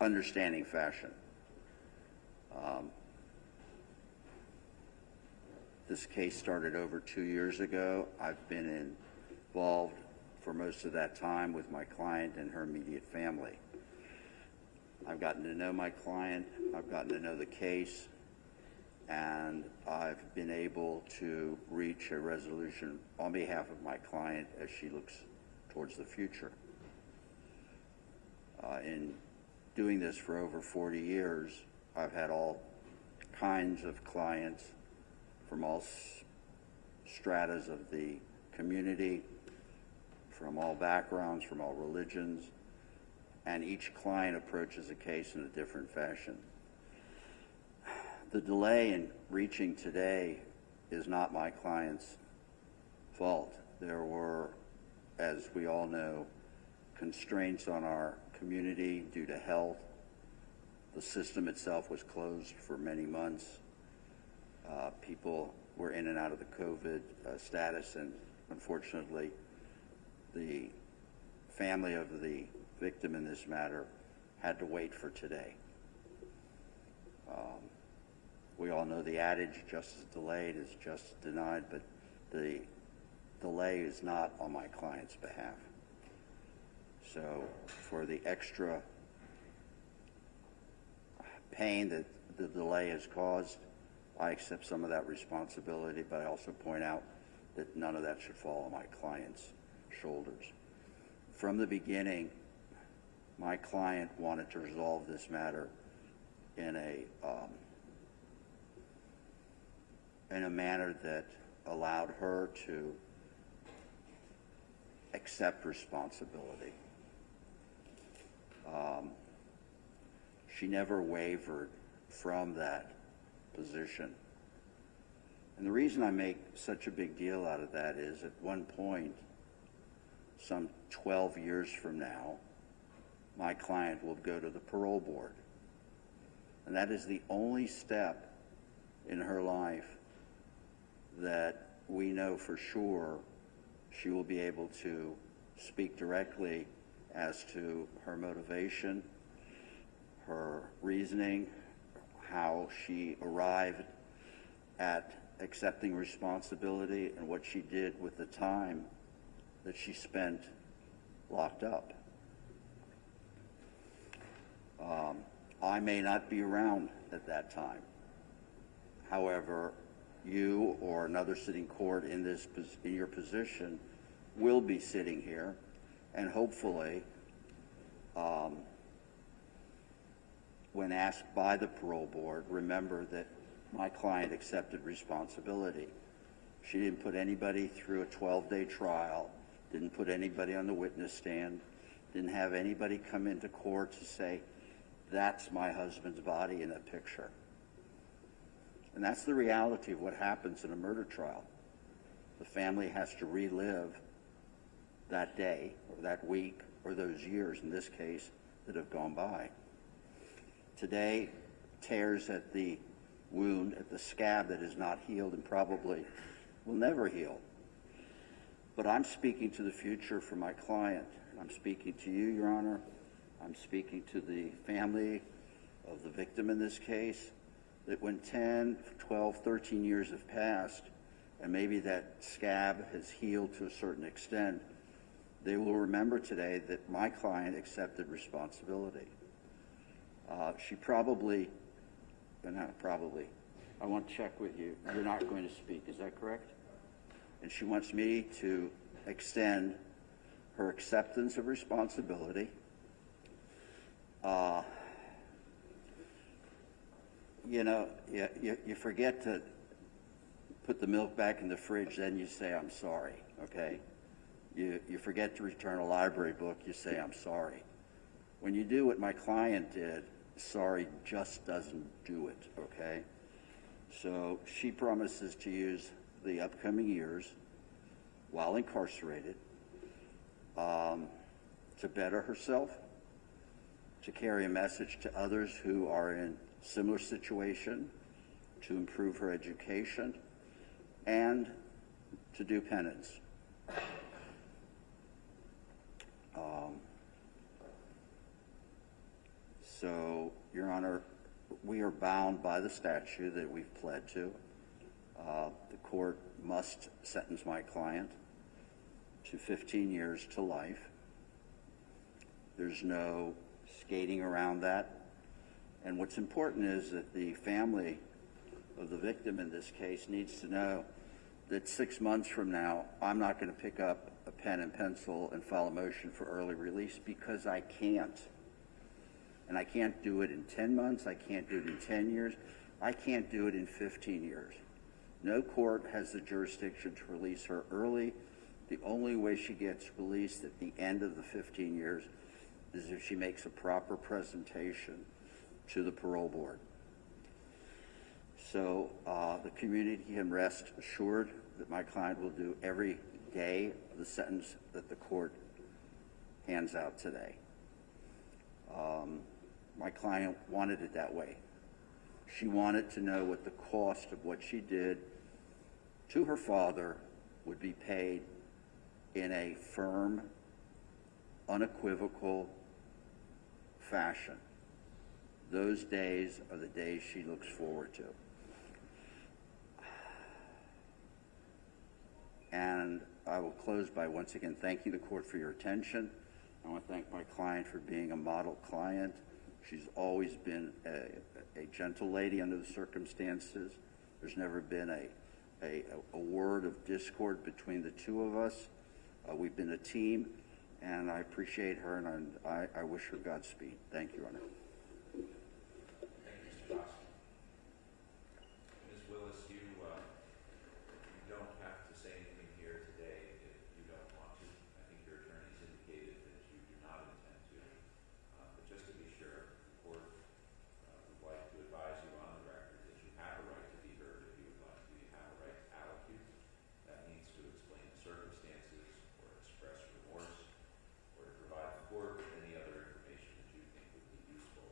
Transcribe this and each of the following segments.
understanding fashion. This case started over 2 years ago. I've been involved for most of that time with my client and her immediate family. I've gotten to know my client, I've gotten to know the case, and I've been able to reach a resolution on behalf of my client as she looks towards the future. In doing this for over 40 years, I've had all kinds of clients from all stratas of the community, from all backgrounds, from all religions, and each client approaches a case in a different fashion. The delay in reaching today is not my client's fault. There were, as we all know, constraints on our community due to health. The system itself was closed for many months. People were in and out of the COVID status, and unfortunately, the family of the victim in this matter had to wait for today. We all know the adage, justice delayed is justice denied, but the delay is not on my client's behalf. So for the extra pain that the delay has caused, I accept some of that responsibility, but I also point out that none of that should fall on my client's shoulders. From the beginning, my client wanted to resolve this matter in a manner that allowed her to accept responsibility. She never wavered from that position. And the reason I make such a big deal out of that is at one point, some 12 years from now, my client will go to the parole board. And that is the only step in her life that we know for sure she will be able to speak directly as to her motivation, her reasoning, how she arrived at accepting responsibility, and what she did with the time that she spent locked up. I may not be around at that time. However, you or another sitting court in your position will be sitting here, and hopefully, when asked by the parole board, remember that my client accepted responsibility. She didn't put anybody through a 12-day trial, didn't put anybody on the witness stand, didn't have anybody come into court to say, that's my husband's body in a picture. And that's the reality of what happens in a murder trial. The family has to relive that day, or that week, or those years, in this case, that have gone by. Today, tears at the wound, at the scab that is not healed and probably will never heal. But I'm speaking to the future for my client. I'm speaking to you, Your Honor. I'm speaking to the family of the victim in this case, that when 10, 12, 13 years have passed, and maybe that scab has healed to a certain extent, they will remember today that my client accepted responsibility. She probably, I want to check with you. You're not going to speak, is that correct? And she wants me to extend her acceptance of responsibility. You forget to put the milk back in the fridge, then you say, I'm sorry, okay? You forget to return a library book, you say, I'm sorry. When you do what my client did, sorry just doesn't do it, okay? So she promises to use the upcoming years while incarcerated to better herself, to carry a message to others who are in similar situation, to improve her education, and to do penance. So, Your Honor, we are bound by the statute that we've pled to. The court must sentence my client to 15 years to life. There's no skating around that. And what's important is that the family of the victim in this case needs to know that 6 months from now, I'm not going to pick up a pen and pencil and file a motion for early release, because I can't. And I can't do it in 10 months. I can't do it in 10 years. I can't do it in 15 years. No court has the jurisdiction to release her early. The only way she gets released at the end of the 15 years is if she makes a proper presentation to the parole board. So the community can rest assured that my client will do every day of the sentence that the court hands out today. My client wanted it that way. She wanted to know what the cost of what she did to her father would be paid in a firm, unequivocal fashion. Those days are the days she looks forward to. And I will close by once again thanking the court for your attention. I want to thank my client for being a model client. She's always been a gentle lady under the circumstances. There's never been a word of discord between the two of us. We've been a team, and I appreciate her, and I wish her Godspeed. Thank you, Your Honor. Thank you, Mr. Dawson. Ms. Willis, you don't have to say anything here today if you don't want to. I think your attorneys indicated that you do not intend to. But just to be sure, the court would like to advise you on the record that you have a right to be heard if you would like to. You have a right to allocute. That means to explain the circumstances or express remorse or to provide the court with any other information that you think would be useful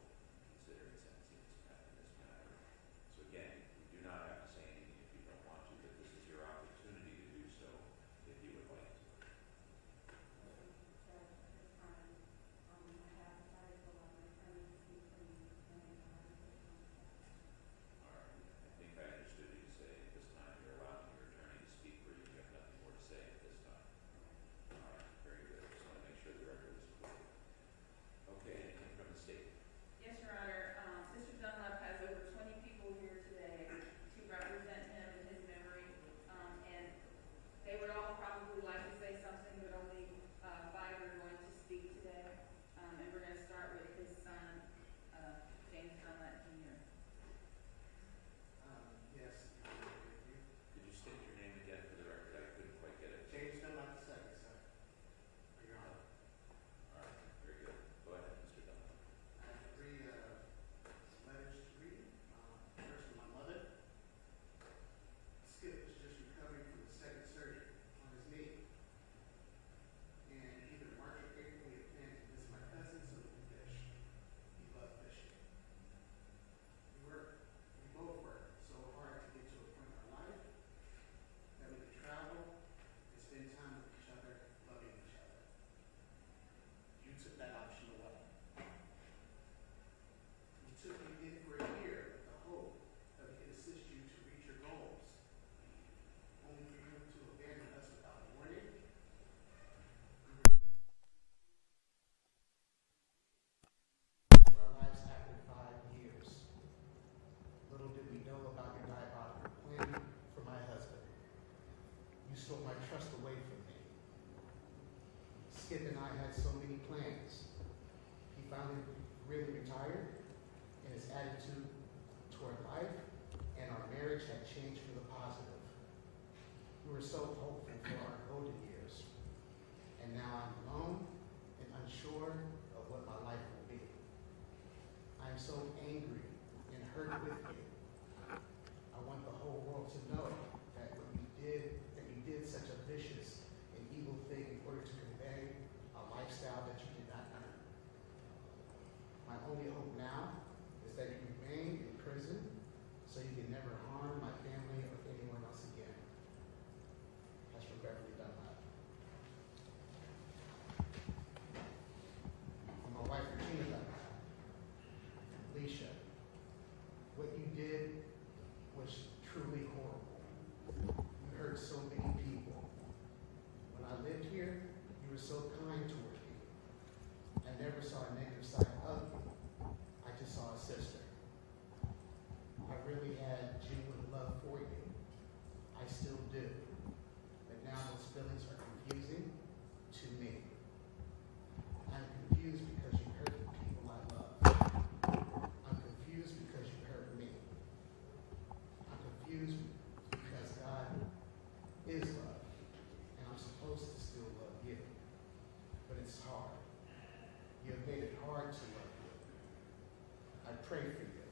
pray for you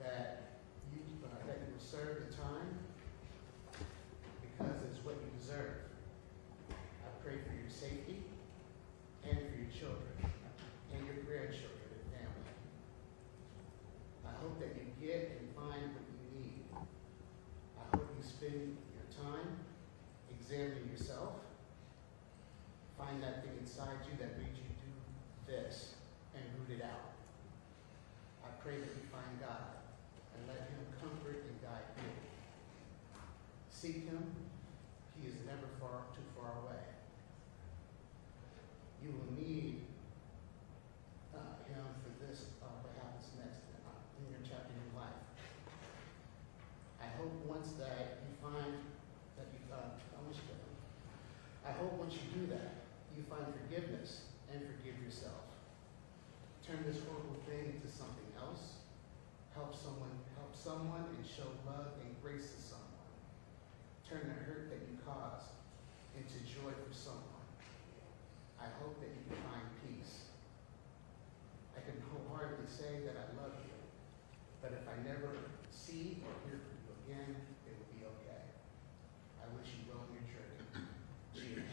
that you will serve the time because it's what you deserve. I pray for your safety and for your children and your grandchildren and family. I hope that you get and find what you need. I hope you spend your time examining yourself, find that thing inside you that made you do this, and root it out. I pray that you find God and let him comfort and guide you. Seek him. He is never too far away. You will need him for this, what happens next in your chapter in your life. I hope once that you find that you I hope once you do that, you find forgiveness and forgive yourself. Turn this horrible thing into something else. Help someone, and show love and grace to someone. Turn the hurt that you caused into joy for someone. I hope that you can find peace. I can wholeheartedly say that I love you, but if I never see or hear from you again, it will be okay. I wish you well in your journey. Cheers.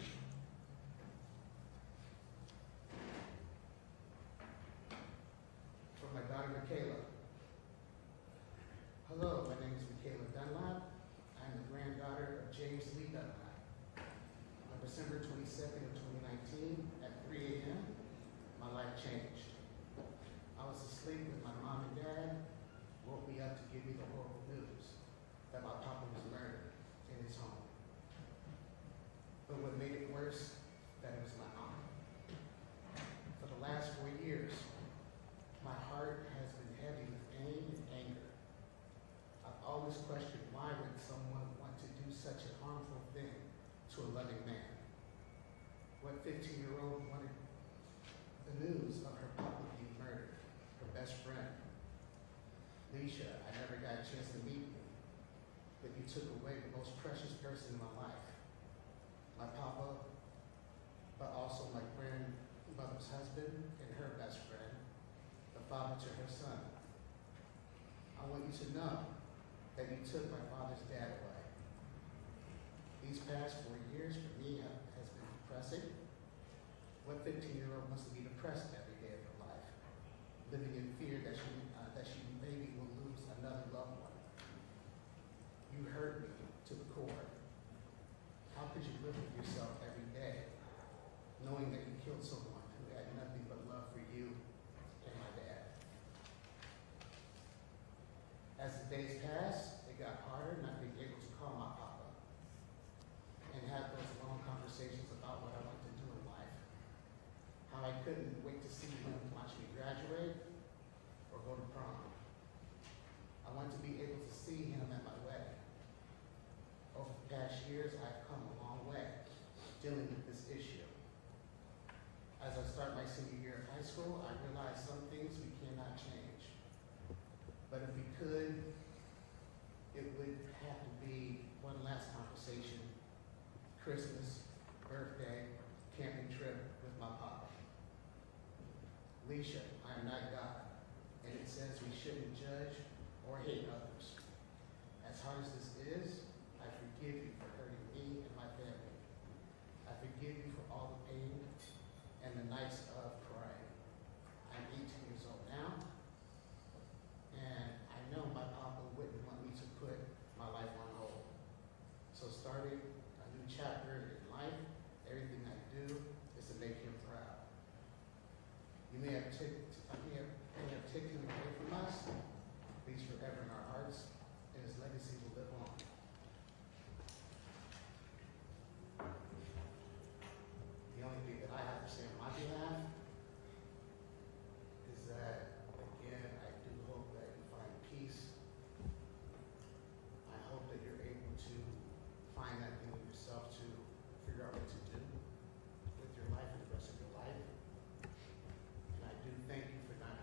For my daughter, Michaela. Hello, my name is Michaela Dunlap. I'm the granddaughter of James Lee Dunlap. On December 22nd of 2019, at 3 a.m., my life changed. I was asleep with my mom and dad, woke me up to give me the horrible news that my papa was murdered in his home. But what made it worse, that it was my aunt. For the last 4 years, my heart has been heavy with pain and anger. I've always questioned why would someone want to do such a harmful thing to a loving man? What 15-year-old wanted the news of her papa being murdered, her best friend? Liscia, I never got a chance to meet you, but you took away the most precious person in my life. My papa, but also my grandmother's husband and her best friend, the father to her son. I want you to know that you took my father's dad away. These past 4 years for me has been depressing. What 15-year-old wants to be depressed every day of her life, living in fear that she maybe will lose another loved one? You hurt me to the core. How could you live with yourself every day, knowing that you killed someone who had nothing but love for you and my dad? As the days passed, it got harder not being able to call my papa and have those long conversations about what I want to do in life. How I couldn't wait to see him watch me graduate or go to prom. I want to be able to see him at my wedding. Over the past years, I've come a long way dealing with this issue. As I start my senior year of high school, I realize some things we cannot change. But if we could, it would have to be one last conversation, Christmas, birthday, camping trip with my papa. Liscia, I am not God, and it says we shouldn't judge or hate others. As hard as this is, I forgive you for hurting me and my family. I forgive you for all the pain and the nights of crying. I'm 18 years old now, and I know my papa wouldn't want me to put my life on hold. So starting a new chapter in life, everything I do is to make him proud. You may have taken him away from us, but he's forever in our hearts, and his legacy will live on. The only thing that I have to say on my behalf is that, again, I do hope that you find peace. I hope that you're able to find that thing in yourself to figure out what to do with your life and the rest of your life. And I do thank you for not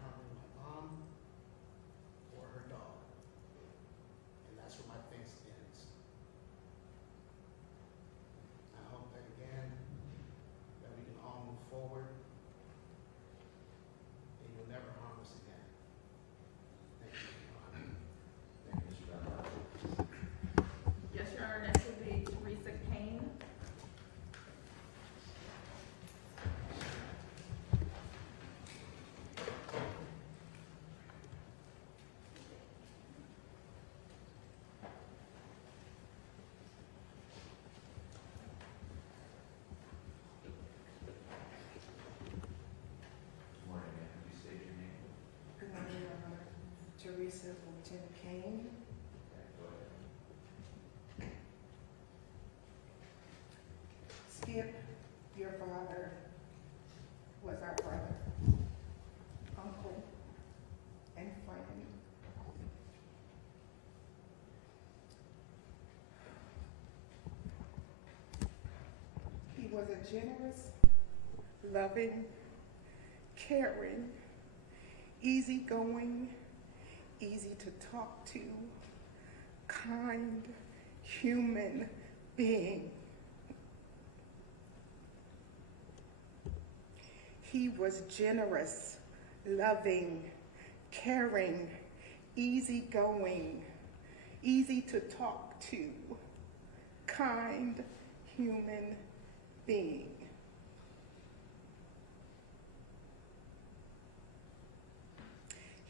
was a generous, loving, caring, easygoing, easy to talk to, kind, human being. He was generous, loving, caring, easygoing, easy to talk to, kind, human being.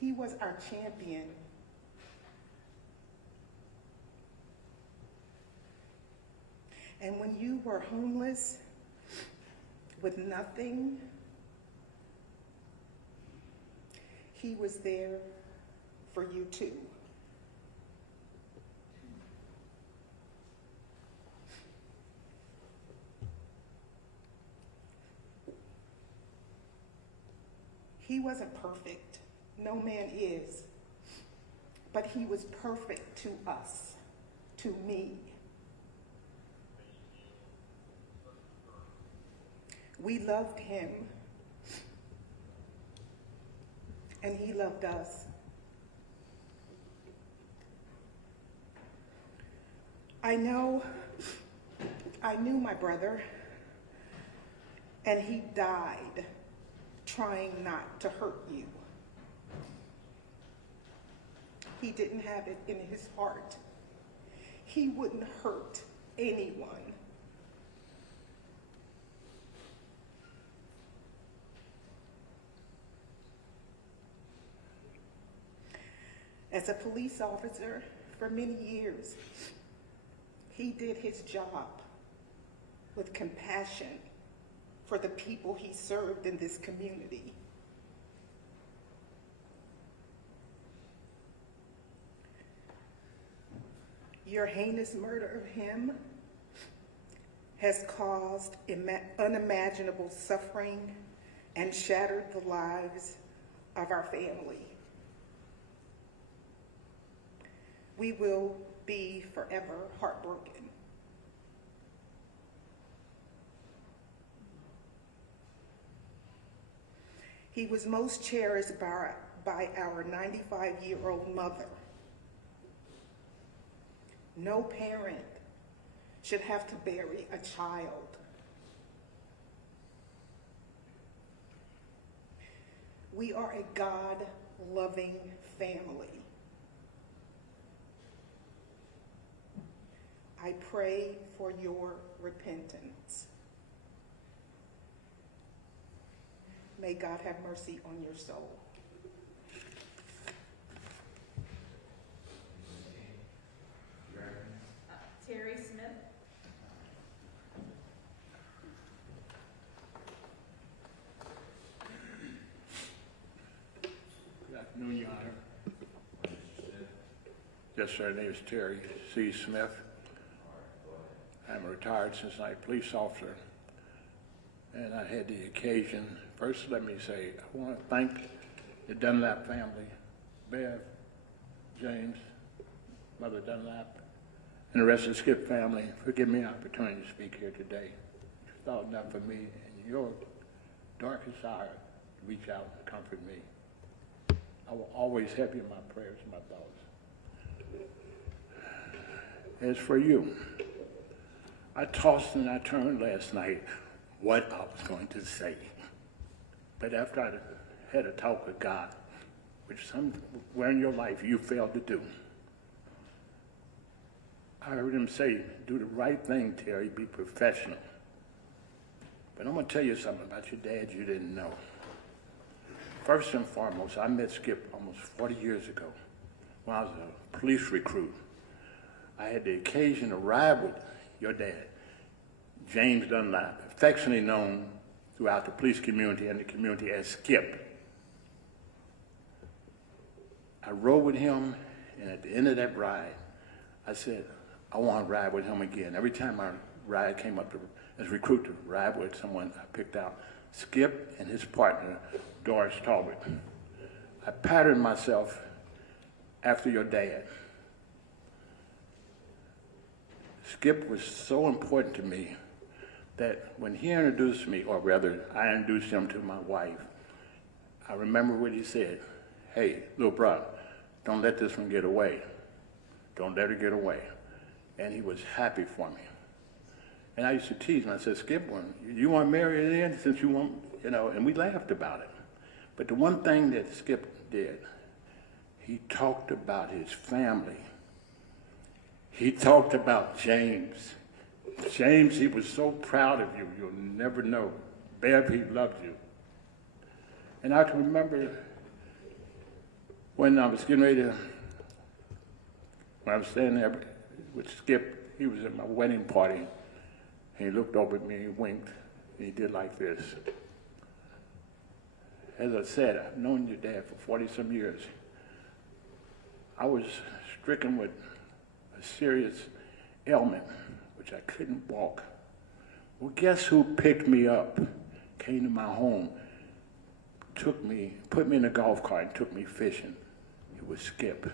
He was our champion. And when you were homeless with nothing, he was there for you too. He wasn't perfect. No man is. But he was perfect to us, to me. We loved him, and he loved us. I knew my brother, and he died trying not to hurt you. He didn't have it in his heart. He wouldn't hurt anyone. As a police officer for many years, he did his job with compassion for the people he served in this community. Your heinous murder of him has caused unimaginable suffering and shattered the lives of our family. We will be forever heartbroken. He was most cherished by our 95-year-old mother. No parent should have to bury a child. We are a God-loving family. I pray for your repentance. May God have mercy on your soul. Terry Smith. Good afternoon, Your Honor. Yes, sir. My name is Terry C. Smith. I'm a retired Cincinnati police officer, and I had the occasion. First, let me say, I want to thank the Dunlap family, Bev, James, Mother Dunlap, and the rest of the Skip family for giving me an opportunity to speak here today. You thought enough of me in your darkest hour to reach out and comfort me. I will always have you in my prayers and my thoughts. As for you, I tossed and I turned last night what I was going to say. But after I had a talk with God, which somewhere in your life you failed to do, I heard him say, do the right thing, Terry, be professional. But I'm going to tell you something about your dad you didn't know. First and foremost, I met Skip almost 40 years ago when I was a police recruit. I had the occasion to ride with your dad, James Dunlap, affectionately known throughout the police community and the community as Skip. I rode with him, and at the end of that ride, I said, I want to ride with him again. Every time my ride came up as a recruit to ride with someone, I picked out Skip and his partner, Doris Talbot. I patterned myself after your dad. Skip was so important to me that when he introduced me, or rather I introduced him to my wife, I remember what he said. Hey, little brother, don't let this one get away. Don't let her get away. And he was happy for me. And I used to tease him. I said, Skip, you want to marry her in since you want, and we laughed about it. But the one thing that Skip did, he talked about his family. He talked about James. James, he was so proud of you. You'll never know. Bev, he loved you. And I can remember when I was getting ready to, when I was standing there with Skip, he was at my wedding party, and he looked over at me, and he winked, and he did like this. As I said, I've known your dad for 40-some years. I was stricken with a serious ailment, which I couldn't walk. Well, guess who picked me up, came to my home, put me in a golf cart and took me fishing? It was Skip.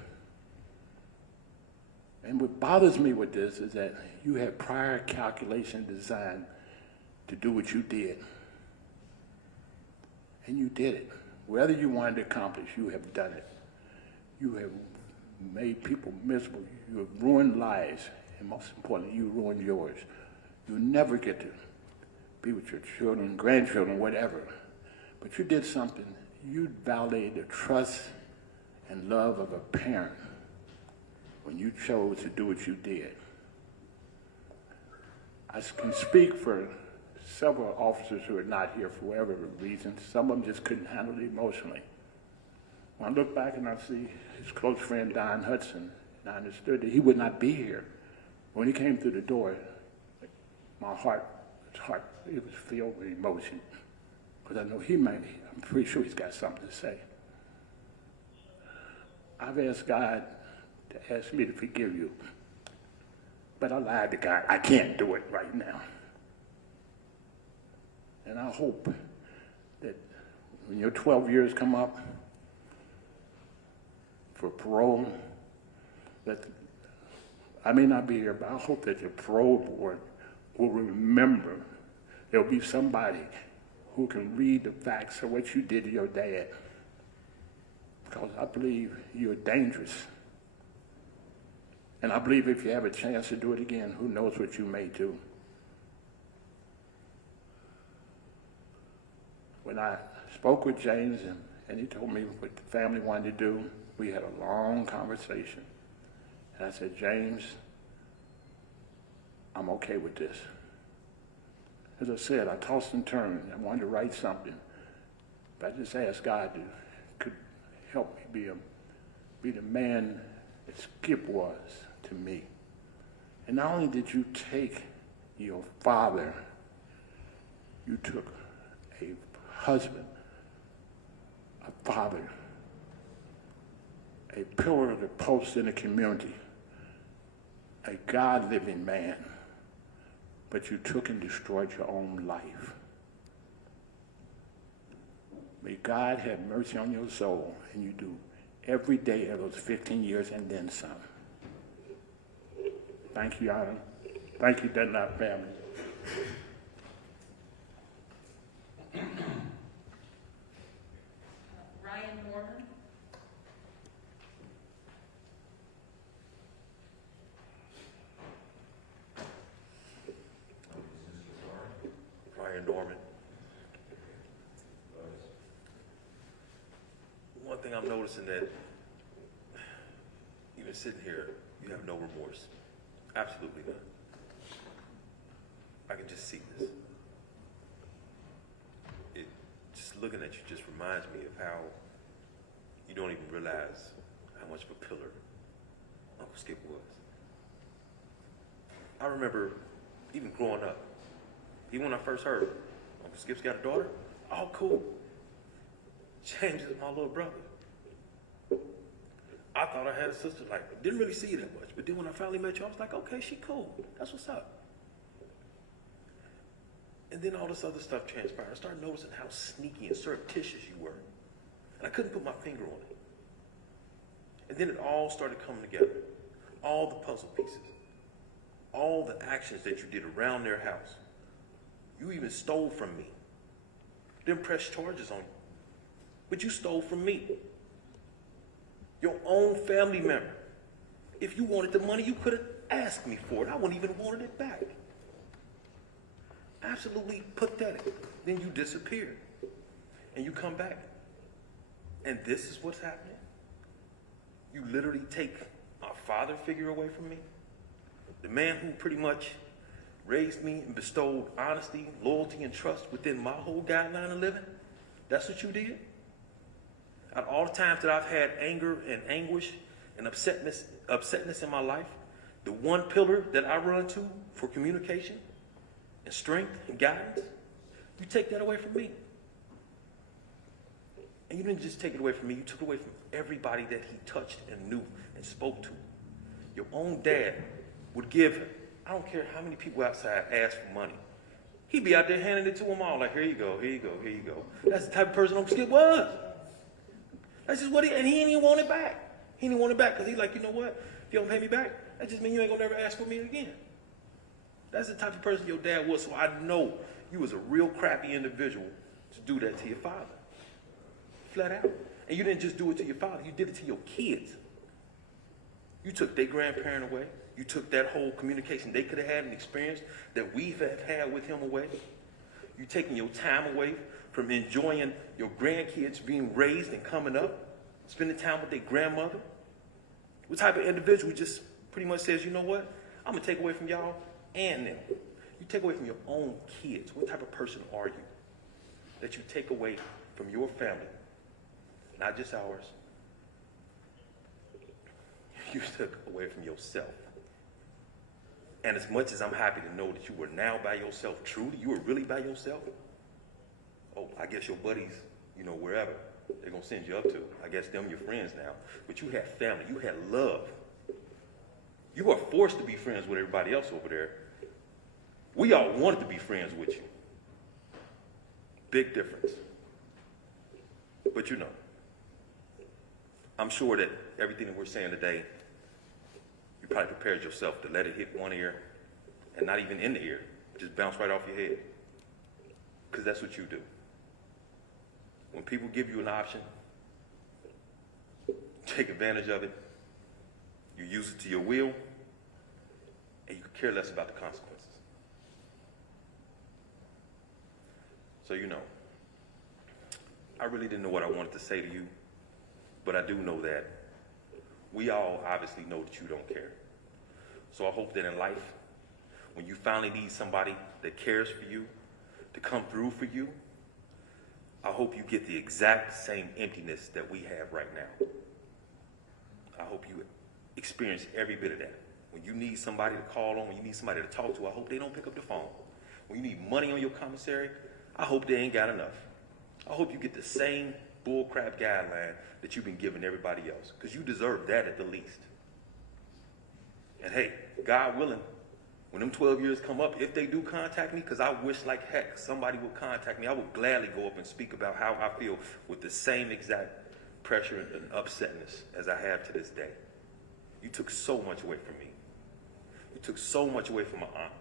And what bothers me with this is that you had prior calculation designed to do what you did. And you did it. Whether you wanted to accomplish, you have done it. You have made people miserable. You have ruined lives. And most importantly, you ruined yours. You'll never get to be with your children, grandchildren, whatever. But you did something. You validated the trust and love of a parent when you chose to do what you did. I can speak for several officers who are not here for whatever reason. Some of them just couldn't handle it emotionally. When I look back and I see his close friend, Don Hudson, and I understood that he would not be here. When he came through the door, my heart, it was filled with emotion. Because I know I'm pretty sure he's got something to say. I've asked God to ask me to forgive you. But I lied to God. I can't do it right now. And I hope that when your 12 years come up for parole, that I may not be here, but I hope that your parole board will remember there'll be somebody who can read the facts of what you did to your dad. Because I believe you're dangerous. And I believe if you have a chance to do it again, who knows what you may do. When I spoke with James and he told me what the family wanted to do, we had a long conversation. And I said, James, I'm okay with this. As I said, I tossed and turned. I wanted to write something. But I just asked God to could help me be the man that Skip was to me. And not only did you take your father, you took a husband, a father, a pillar of the post in the community, a God-living man, but you took and destroyed your own life. May God have mercy on your soul, and you do every day of those 15 years and then some. Thank you, Honor. Thank you, Dunlop family. Ryan Norman. Ryan Norman. One thing I'm noticing that even sitting here, you have no remorse. Absolutely none. I can just see this. It just looking at you just reminds me of how you don't even realize how much of a pillar Uncle Skip was. I remember even growing up, even when I first heard Uncle Skip's got a daughter, oh cool. James is my little brother. I thought I had a sister, like, didn't really see you that much. But then when I finally met you, I was like, okay, she cool. That's what's up. And then all this other stuff transpired. I started noticing how sneaky and surreptitious you were. And I couldn't put my finger on it. And then it all started coming together. All the puzzle pieces. All the actions that you did around their house. You even stole from me. Didn't press charges on you. But you stole from me. Your own family member. If you wanted the money, you could have asked me for it. I wouldn't even wanted it back. Absolutely pathetic. Then you disappear. And you come back. And this is what's happening. You literally take a father figure away from me. The man who pretty much raised me and bestowed honesty, loyalty, and trust within my whole guideline of living. That's what you did? Out of all the times that I've had anger and anguish and upsetness in my life, the one pillar that I run to for communication and strength and guidance, you take that away from me. And you didn't just take it away from me, you took it away from everybody that he touched and knew and spoke to. Your own dad would give, I don't care how many people outside ask for money. He'd be out there handing it to them all, like, here you go, here you go, here you go. That's the type of person Uncle Skip was. That's just what and he didn't even want it back. He didn't want it back because he's like, you know what? If you don't pay me back, that just means you ain't gonna never ask for me again. That's the type of person your dad was, so I know you was a real crappy individual to do that to your father. Flat out. And you didn't just do it to your father, you did it to your kids. You took their grandparent away. You took that whole communication they could have had and experience that we have had with him away. You taking your time away from enjoying your grandkids being raised and coming up, spending time with their grandmother. What type of individual just pretty much says, you know what? I'm going to take away from y'all and them. You take away from your own kids. What type of person are you that you take away from your family? Not just ours. You took away from yourself. And as much as I'm happy to know that you were now by yourself, truly, you were really by yourself. Oh, I guess your buddies, you know, wherever they're going to send you up to. I guess them your friends now. But you had family. You had love. You are forced to be friends with everybody else over there. We all wanted to be friends with you. Big difference. But you know, I'm sure that everything that we're saying today, you probably prepared yourself to let it hit one ear and not even in the ear. Just bounce right off your head. Because that's what you do. When people give you an option, take advantage of it, you use it to your will, and you could care less about the consequences. So you know, I really didn't know what I wanted to say to you, but I do know that we all obviously know that you don't care. So I hope that in life, when you finally need somebody that cares for you, to come through for you, I hope you get the exact same emptiness that we have right now. I hope you experience every bit of that. When you need somebody to call on, when you need somebody to talk to, I hope they don't pick up the phone. When you need money on your commissary, I hope they ain't got enough. I hope you get the same bullcrap guideline that you've been giving everybody else, because you deserve that at the least. And hey, God willing, when them 12 years come up, if they do contact me, because I wish like heck somebody would contact me, I would gladly go up and speak about how I feel with the same exact pressure and upsetness as I have to this day. You took so much away from me. You took so much away from my aunt.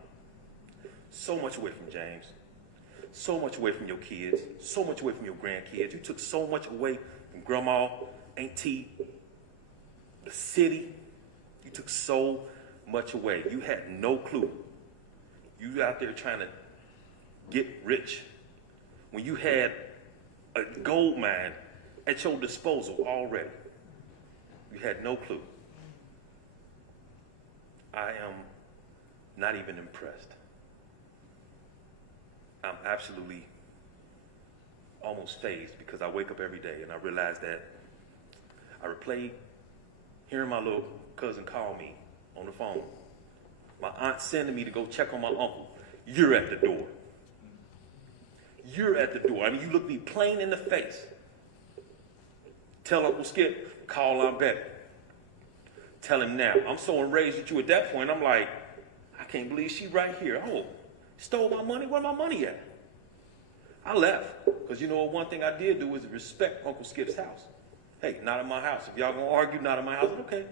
So much away from James. So much away from your kids. So much away from your grandkids. You took so much away from grandma, auntie, the city. You took so much away. You had no clue. You out there trying to get rich when you had a gold mine at your disposal already. You had no clue. I am not even impressed. I'm absolutely almost fazed because I wake up every day and I realize that I replay hearing my little cousin call me on the phone. My aunt sending me to go check on my uncle. You're at the door. You're at the door. I mean, you look me plain in the face. Tell Uncle Skip, call Aunt Betty. Tell him now. I'm so enraged at you at that point. I'm like, I can't believe she right here. Oh, stole my money? Where my money at? I left. Because you know one thing I did do was respect Uncle Skip's house. Hey, not in my house. If y'all gonna argue, not in my house, okay.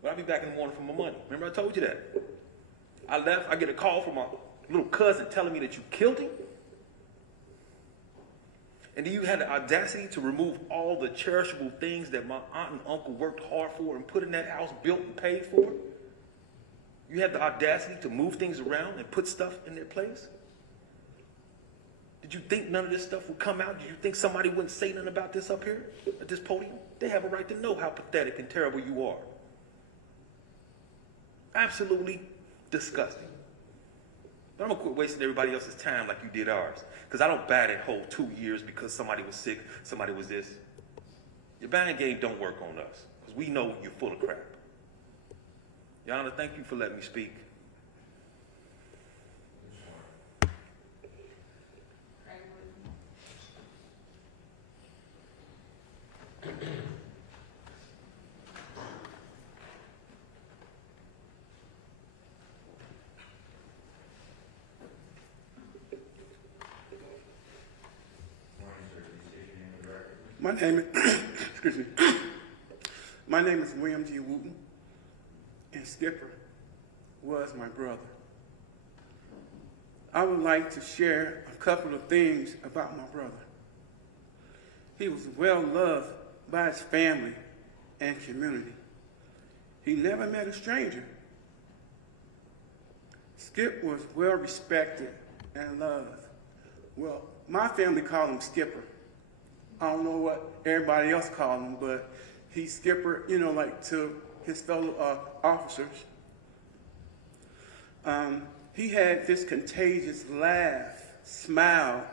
But I'll be back in the morning for my money. Remember I told you that? I left. I get a call from little cousin telling me that you killed him? And then you had the audacity to remove all the cherishable things that my aunt and uncle worked hard for and put in that house, built and paid for? You had the audacity to move things around and put stuff in their place? Did you think none of this stuff would come out? Did you think somebody wouldn't say nothing about this up here at this podium? They have a right to know how pathetic and terrible you are. Absolutely disgusting. But I'm gonna quit wasting everybody else's time like you did ours. Because I don't buy that whole 2 years because somebody was sick, somebody was this. Your buying game don't work on us. Because we know you're full of crap. Your Honor, thank you for letting me speak. My name is, excuse me. My name is William G. Wooten, and Skipper was my brother. I would like to share a couple of things about my brother. He was well loved by his family and community. He never met a stranger. Skip was well respected and loved. Well, my family called him Skipper. I don't know what everybody else called him, but he's Skipper, you know, like to his fellow officers. He had this contagious laugh, smile,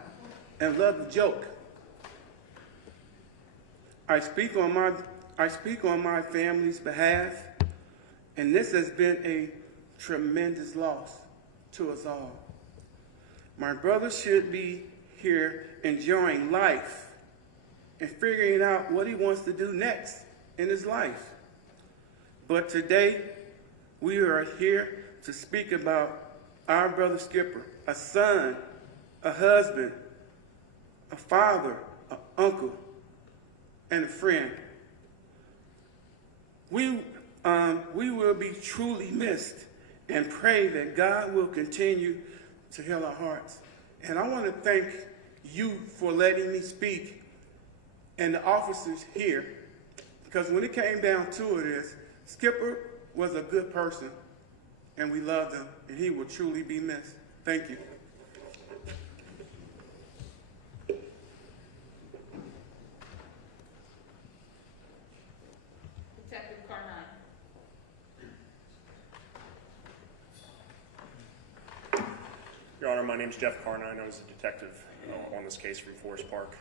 and love to joke. I speak on my family's behalf, and this has been a tremendous loss to us all. My brother should be here enjoying life and figuring out what he wants to do next in his life. But today, we are here to speak about our brother Skipper, a son, a husband, a father, an uncle, and a friend. We will be truly missed and pray that God will continue to heal our hearts. And I want to thank you for letting me speak and the officers here, because when it came down to it is, Skipper was a good person, and we loved him, and he will truly be missed. Thank you. Detective Carmine. Your Honor, my name is Jeff Carnine. I was a detective on this case from Forest Park.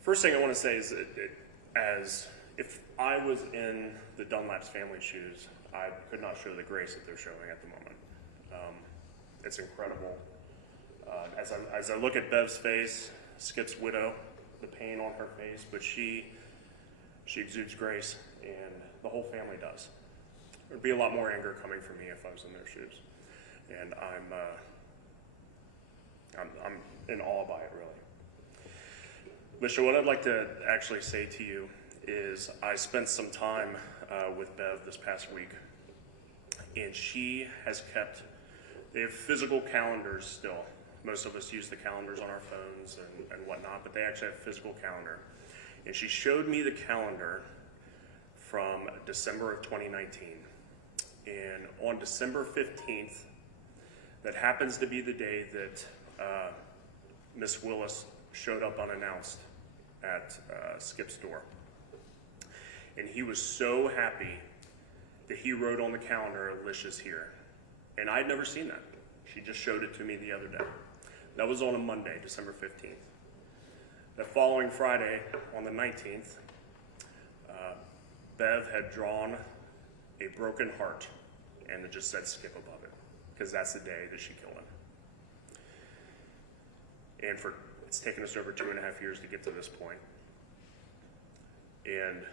First thing I want to say is that as if I was in the Dunlap's family shoes, I could not show the grace that they're showing at the moment. It's incredible. As I look at Bev's face, Skip's widow, the pain on her face, but she exudes grace, and the whole family does. There'd be a lot more anger coming from me if I was in their shoes, and I'm in awe by it, really. Liscia, what I'd like to actually say to you is I spent some time with Bev this past week, and she has kept, they have physical calendars still. Most of us use the calendars on our phones and whatnot, but they actually have a physical calendar. And she showed me the calendar from December of 2019. And on December 15th, that happens to be the day that Miss Willis showed up unannounced at Skip's door. And he was so happy that he wrote on the calendar, "Liscia's here." And I'd never seen that. She just showed it to me the other day. That was on a Monday, December 15th. The following Friday, on the 19th, Bev had drawn a broken heart and it just said Skip above it, because that's the day that she killed him. And it's taken us over 2.5 years to get to this point. And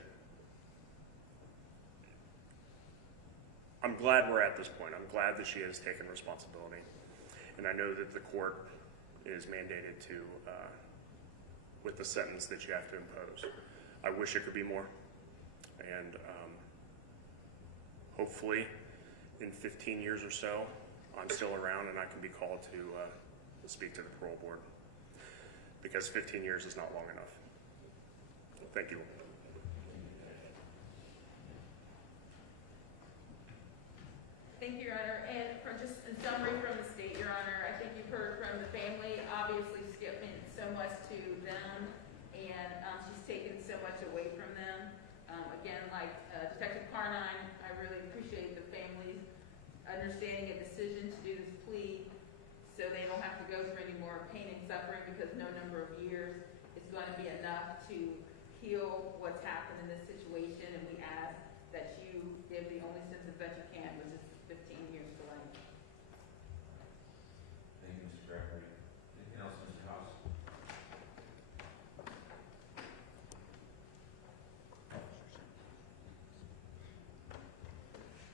I'm glad we're at this point. I'm glad that she has taken responsibility. And I know that the court is mandated to, with the sentence that you have to impose. I wish it could be more. And hopefully in 15 years or so, I'm still around and I can be called to speak to the parole board, because 15 years is not long enough. Thank you. Thank you, Your Honor. And for just in summary from the state, Your Honor, I think you've heard from the family. Obviously, Skip meant so much to them, and she's taken so much away from them. Again, like Detective Carnine, I really appreciate the family's understanding a decision to do this plea so they don't have to go through any more pain and suffering, because no number of years is going to be enough to heal what's happened in this situation, and we ask that you give the only sentence that you can, which is 15 years to life. Thank you, Mr. Gregory. Anything else, Mr. House?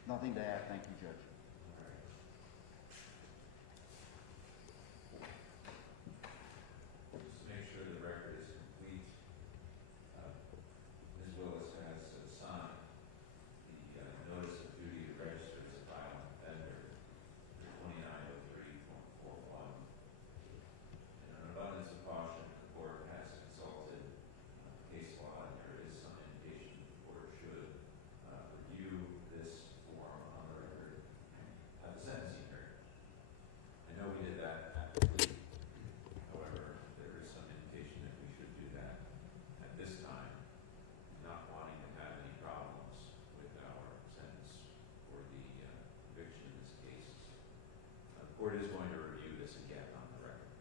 Nothing to add. Thank you, Judge. All right. Just to make sure the record is complete, Ms. Willis has signed the notice of duty to register as a violent offender, 2903.41. In an abundance of caution, the court has consulted case law, and there is some indication the court should review this form on the record at the sentencing hearing. I know we did that at the plea. However, there is some indication that we should do that at this time, not wanting to have any problems with our sentence for the conviction in this case. The court is going to review this again on the record,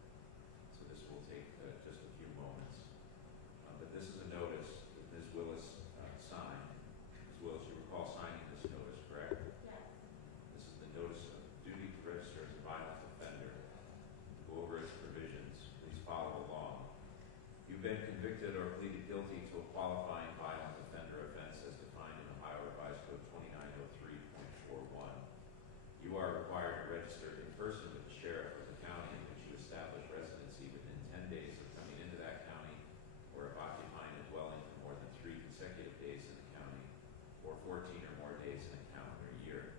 so this will take just a few moments. But this is a notice that Ms. Willis signed. Ms. Willis, you recall signing this notice, correct? Yes. This is the notice of duty to register as a violent offender. Go over its provisions. Please follow along. You've been convicted or pleaded guilty to a qualifying violent offender offense as defined in Ohio Revised Code 2903.41. You are required to register in person with the sheriff of the county in which you establish residency within 10 days of coming into that county, or of occupying a dwelling for more than 3 consecutive days in the county, or 14 or more days in a calendar year.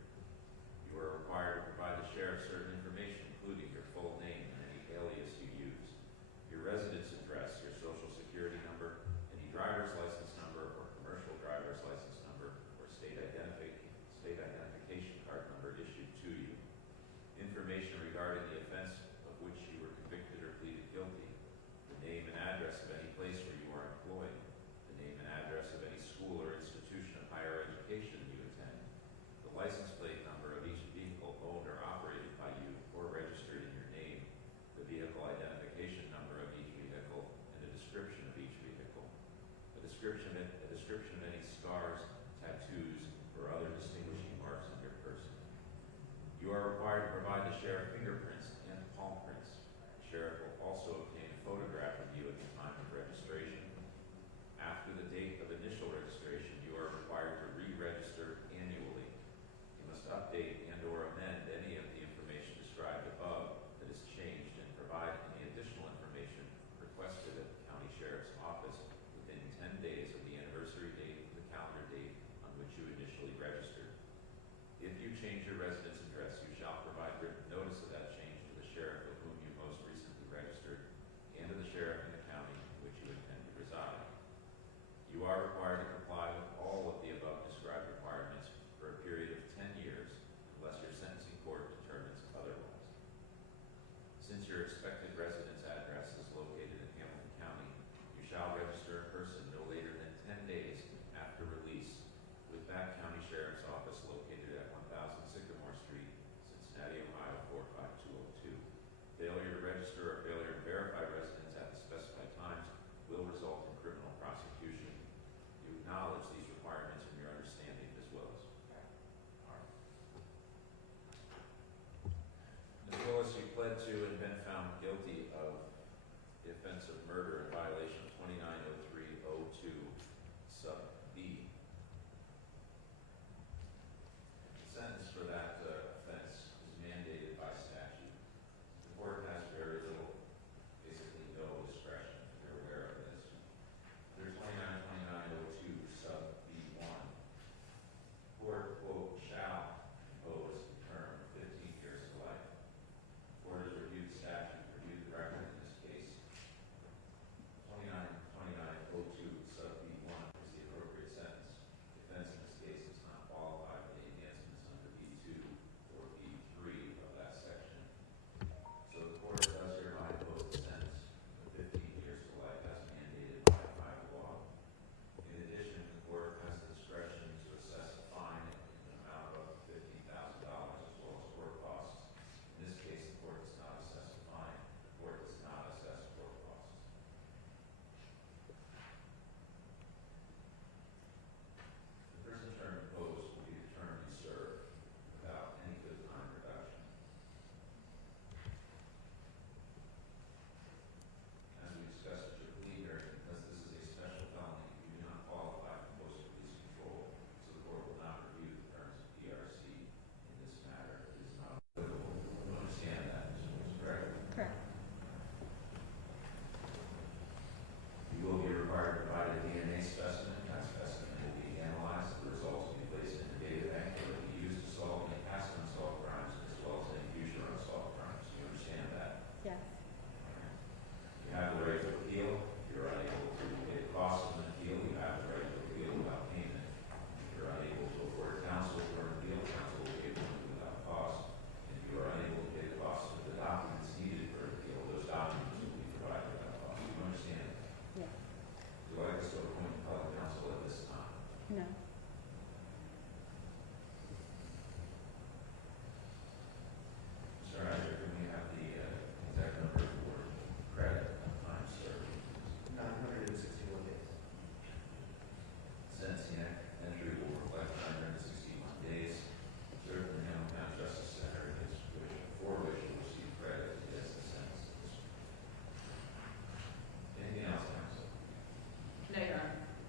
You are required to provide the sheriff certain information, including your full name and any alias you use, your residence address, your social security number, any driver's license number or commercial driver's license number, or state identification card number issued to you, information regarding the offense of which you were convicted or pleaded guilty, the name and address of any place where you are employed, the name and address of any school or institution of higher education you attend, the license plate number of each vehicle owned or operated by you or registered in your name, the vehicle identification number of each vehicle, and a description of each vehicle, a description of any scars, tattoos, or other distinguishing marks on your person. You are required to provide the sheriff fingerprints and palm prints. The sheriff will also obtain a photograph of you at the time of registration. After the date of initial registration, you are required to re-register annually. You must update and or amend any of the information described above that is changed, and provide any additional information requested at the county sheriff's office within 10 days of the anniversary date of the calendar date on which you initially registered. If you change your residence address, you shall provide written notice of that change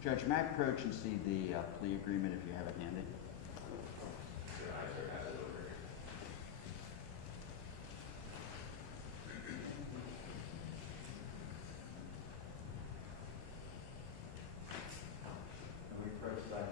Judge, may I approach and see the plea agreement if you have it handy? Can we approach that?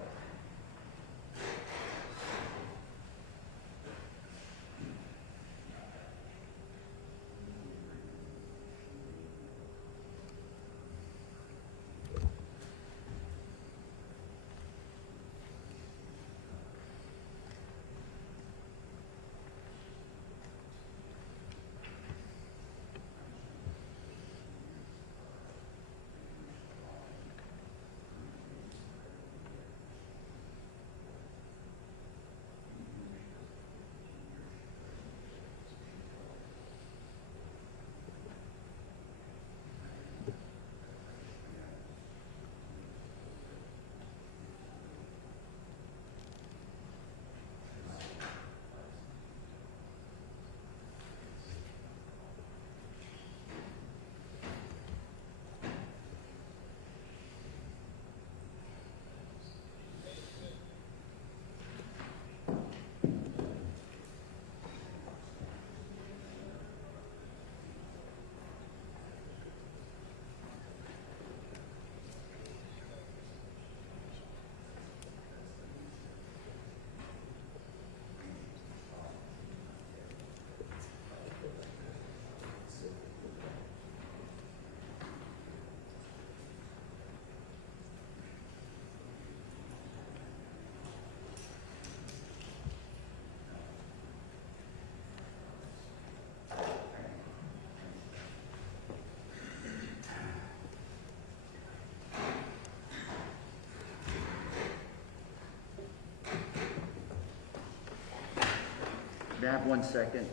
Can I have 1 second?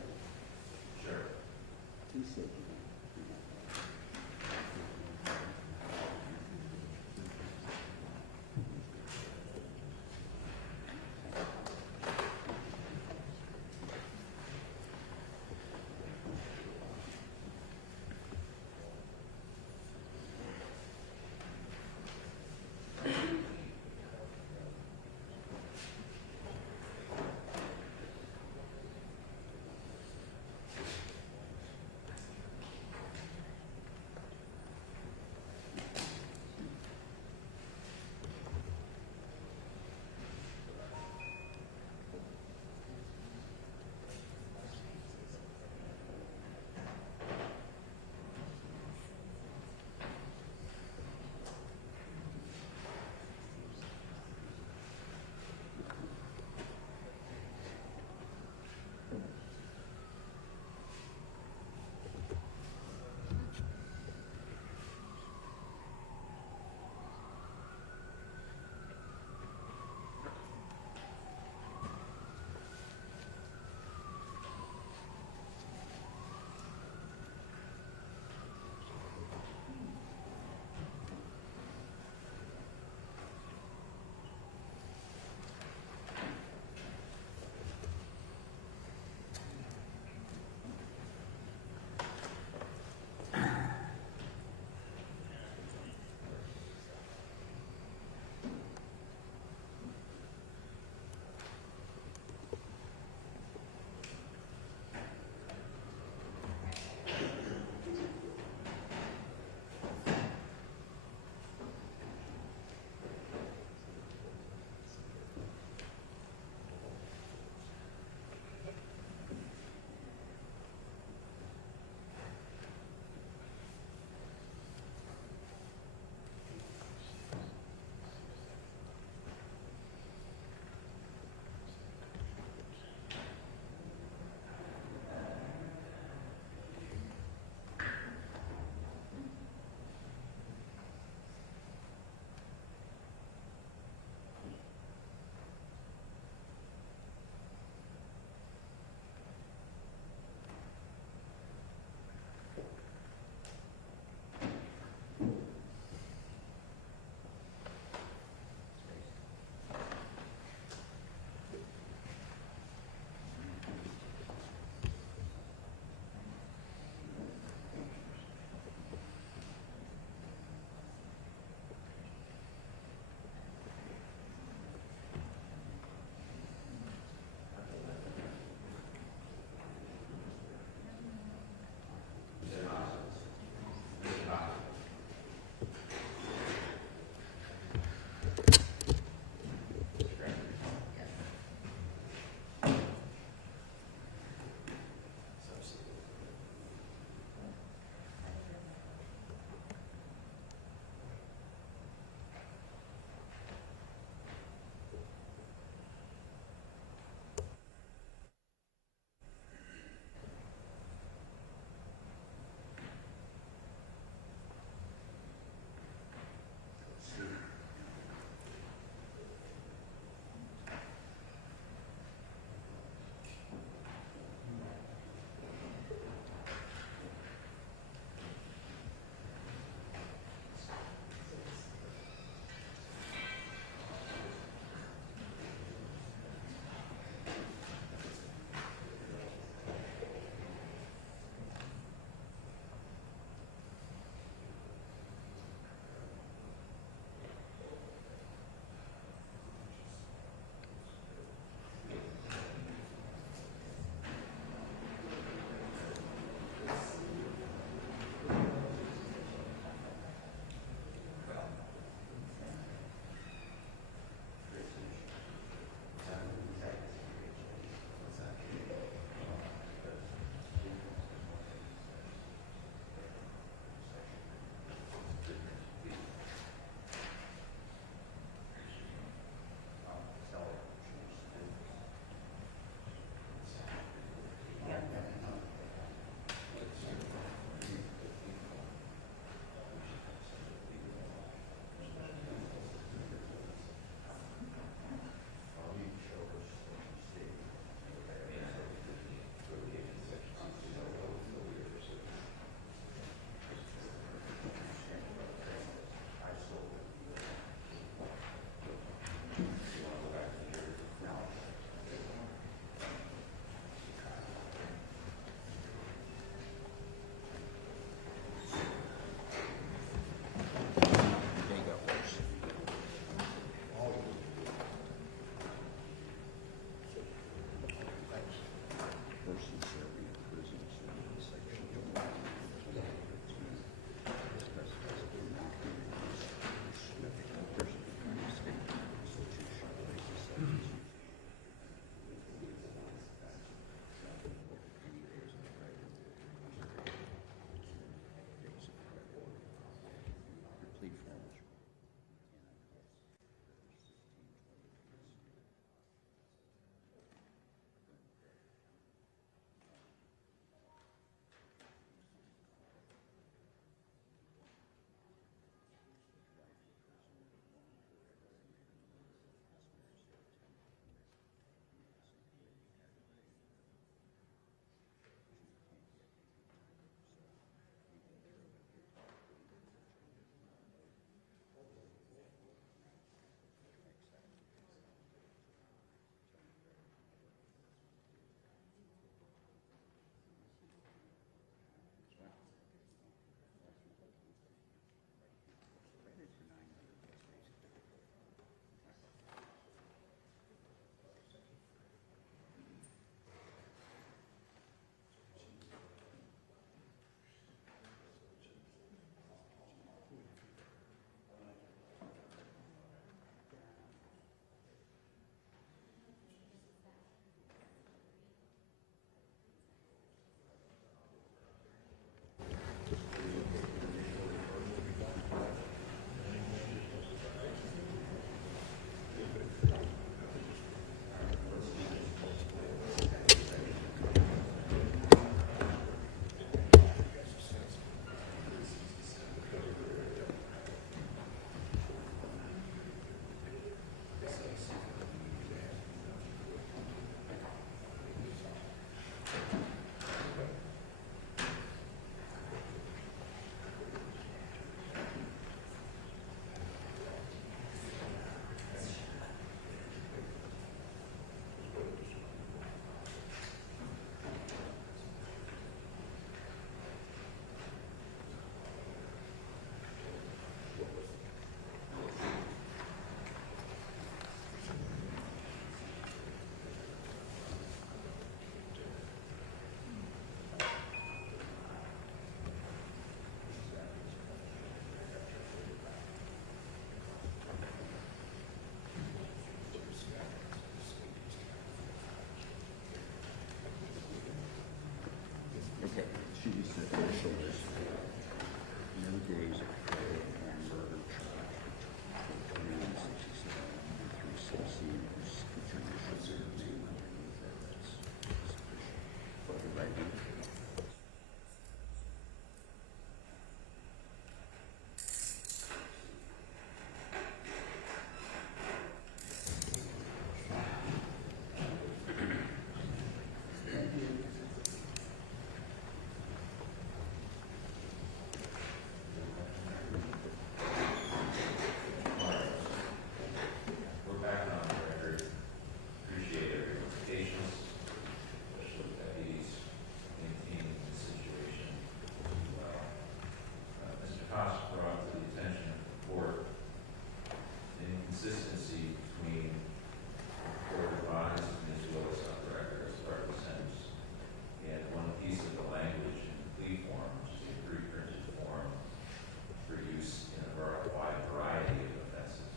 Sure. Please sit. Police official is no days of credit and murder charge for 2167 and 316 is contributions to the name underneath that. That's sufficient. For the right one. We're back on the record. Appreciate everyone's patience, especially deputies maintaining the situation well. Mr. Haas brought to the attention of the court an inconsistency between the court advised Ms. Willis on the record as part of the sentence and one piece of the language in the plea form, which is a pre-printed form for use in a wide variety of offenses.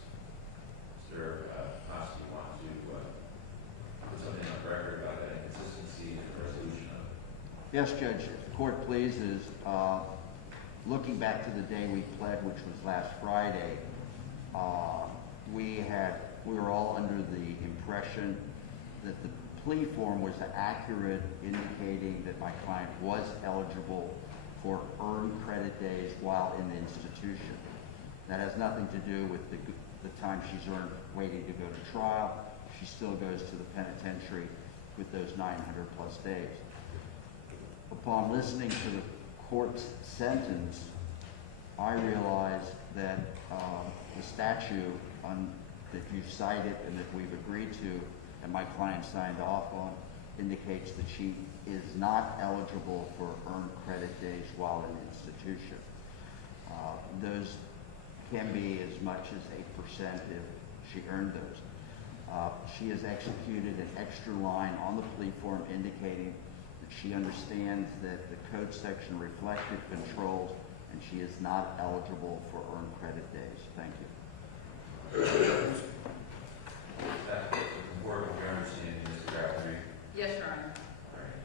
Mr. Haas, do you want to put something on the record about that inconsistency and the resolution of it? Yes, Judge. If the court pleases, looking back to the day we pled, which was last Friday, we were all under the impression that the plea form was accurate, indicating that my client was eligible for earned credit days while in the institution. That has nothing to do with the time she's earned waiting to go to trial. She still goes to the penitentiary with those 900 plus days. Upon listening to the court's sentence, I realized that the statute that you've cited and that we've agreed to and my client signed off on indicates that she is not eligible for earned credit days while in the institution. Those can be as much as 8% if she earned those. She has executed an extra line on the plea form indicating that she understands that the code section reflected controls and she is not eligible for earned credit days. Thank you. That is important for your understanding, Mr. Crabtree. Yes, Your Honor. All right.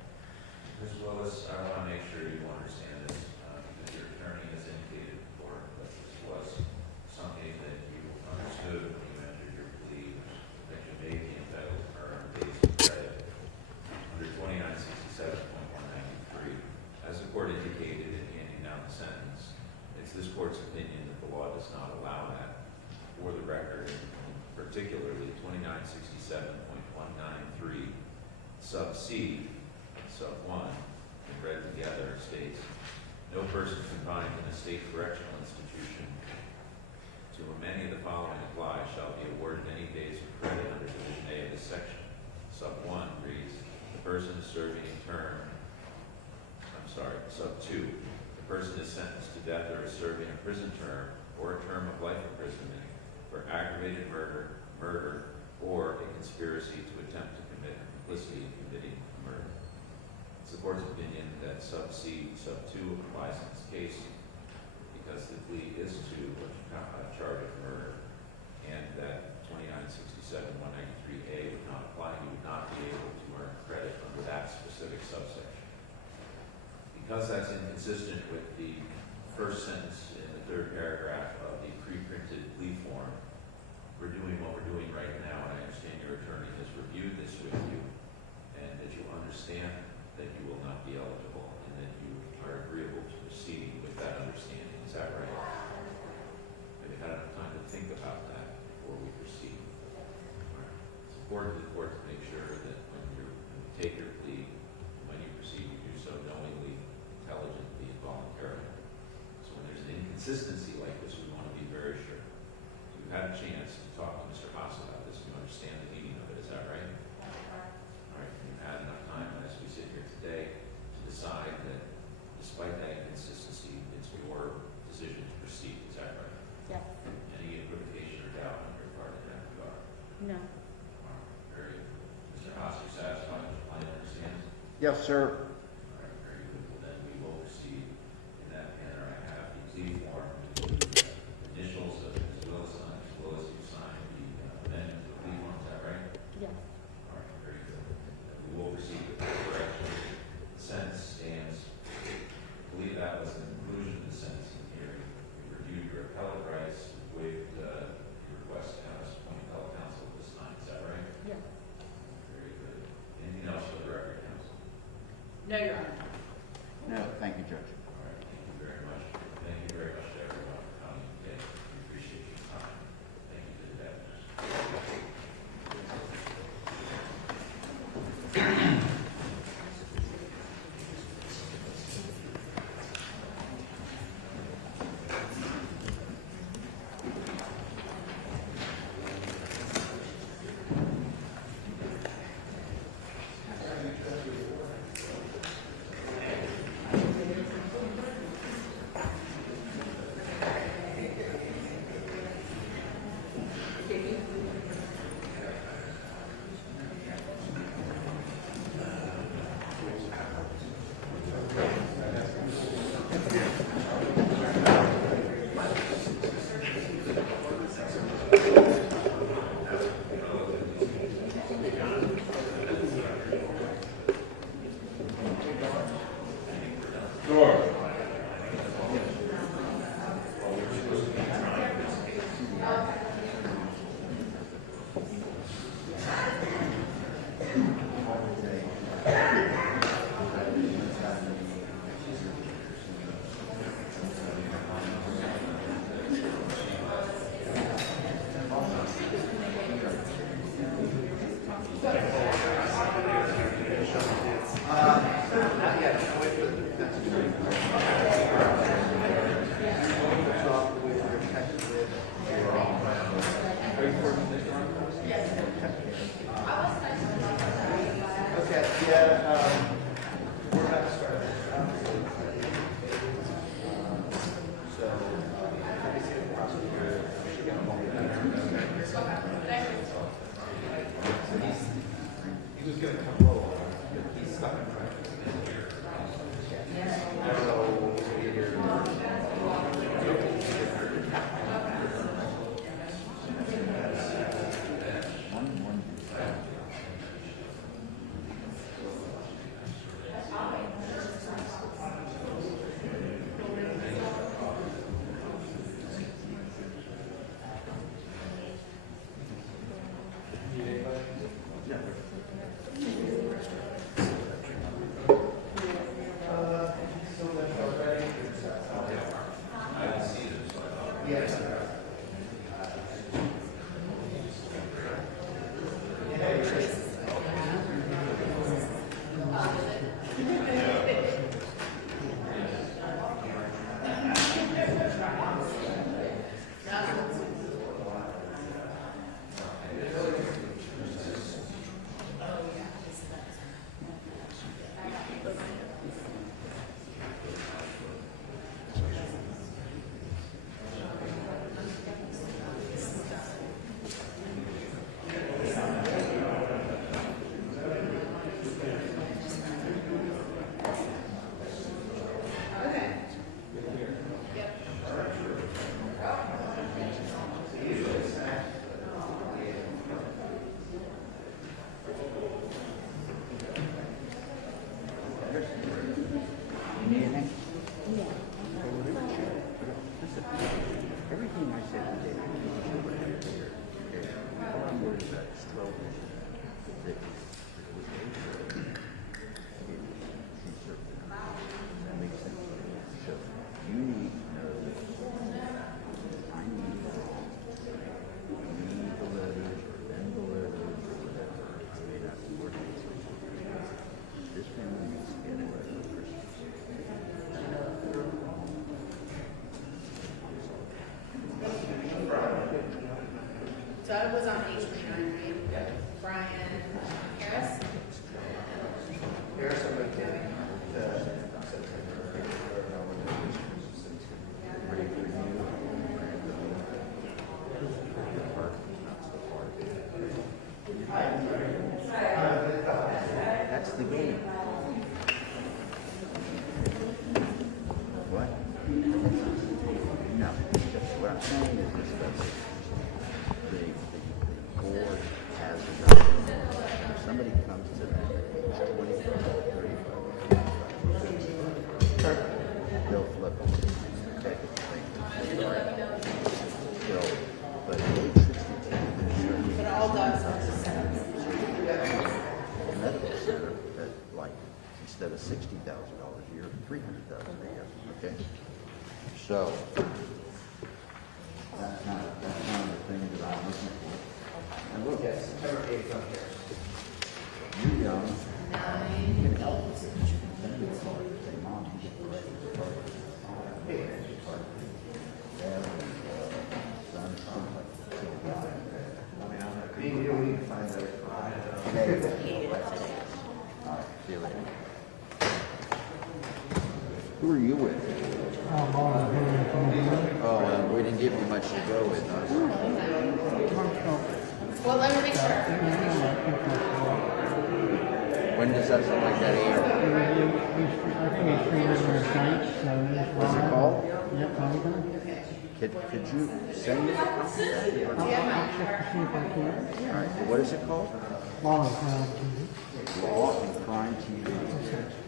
Ms. Willis, I want to make sure you understand this, because your attorney has indicated before that this was something that you understood when you entered your plea, that you may be entitled to earn days of credit under 2967.193. As the court indicated in handing down the sentence, it's this court's opinion that the law does not allow that. For the record, particularly 2967.193 sub C, sub 1, and read together states, no person confined in a state correctional institution to whom any of the following apply shall be awarded any days of credit under Division A of this section. Sub 1 reads, the person is serving a term, sub 2, the person is sentenced to death or is serving a prison term or a term of life imprisonment for aggravated murder, or a conspiracy to attempt to commit complicity in committing murder. It's the court's opinion that sub C, sub 2 applies in this case because the plea is to a charge of murder, and that 2967.193A would not apply. You would not be able to earn credit under that specific subsection. Because that's inconsistent with the first sentence in the third paragraph of the pre-printed plea form, we're doing what we're doing right now, and I understand your attorney has reviewed this with you, and that you understand that you will not be eligible, and that you are agreeable to proceed with that understanding. Is that right? Have you had enough time to think about that before we proceed? Right. It's important to the court to make sure that when you take your plea, when you proceed, you do so knowingly, intelligently, and voluntarily. So when there's an inconsistency like this, we want to be very sure. So we've had a chance to talk to Mr. Haas about this. You understand the meaning of it. Is that right? All right. You've had enough time as we sit here today to decide that despite that inconsistency, it's your decision to proceed. Is that right? Yes. Any equivocation or doubt on your part in that regard? No. All right. Very good. Mr. Haas, you're satisfied with the plan, understand? Yes, sir. All right. Very good. Well, then we will proceed in that manner. I have the plea form, initials of Ms. Willis on it, as well as you sign the amendment to the plea form. Is that right? Yes. All right. Very good. We will proceed with the correction. The sentence stands Katie. So I was on H9, right? Yeah. Brian Harris? Harris, I'm going to That's the game. What? No. What I'm saying is this, the board has a document. If somebody comes to them at age 25, 35, they'll flip them. Okay? But at age 62, But all dogs are the same. medical center at like instead of $60,000 a year, $300,000 a year. Okay, so that's kind of the thing that I'm looking for. And look, September 8th up here. you're young. You can help. You can send me a card and say, "Mom, you get the rest of the card." Dad and son, sounds like a chill guy. Being here, we can find out. Okay. All right, see you later. Who are you with? Oh, we didn't give you much to go with, huh? Well, let me make sure. When does something like that air? I think it's 300 sites, so What's it called? Yep, I'm done. Could you send me a copy of that? I'll check to see if I can. All right, what is it called? Law&Crime TV. Law and Crime TV.